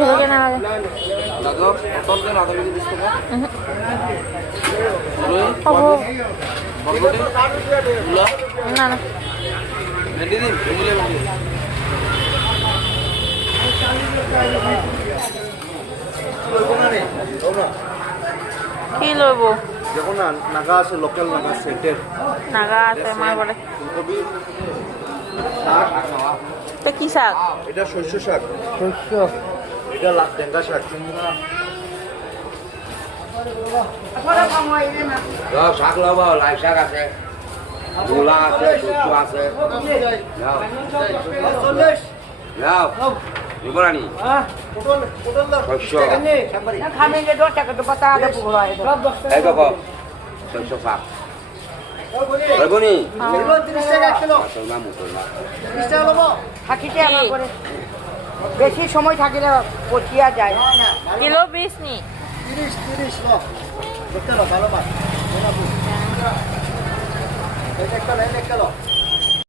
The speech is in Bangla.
টাকা না লাগে দাদা পটল দেন আধা কেজি 20 টাকা বরবটি মূলা না না ভেন্ডি দিন মূলা ভেন্ডি কি লইব দেখো না নাগা আছে লোকাল নাগা সেন্টার নাগা আছে মার বলে ফুলকপি এটা কি শাক এটা শস্য শাক শস্য এটা টেঙ্গা শাক শাক লব লাই শাক আছে মূলা আছে শস্য আছে যাও নিবরানি শস্য এই দেখো শস্য শাক বলবনি বেশি সময় থাকিলে পচিয়া যায় কিলো 20 নি 30 লো দেখতে লো ভালো মাছ এটা একটা লো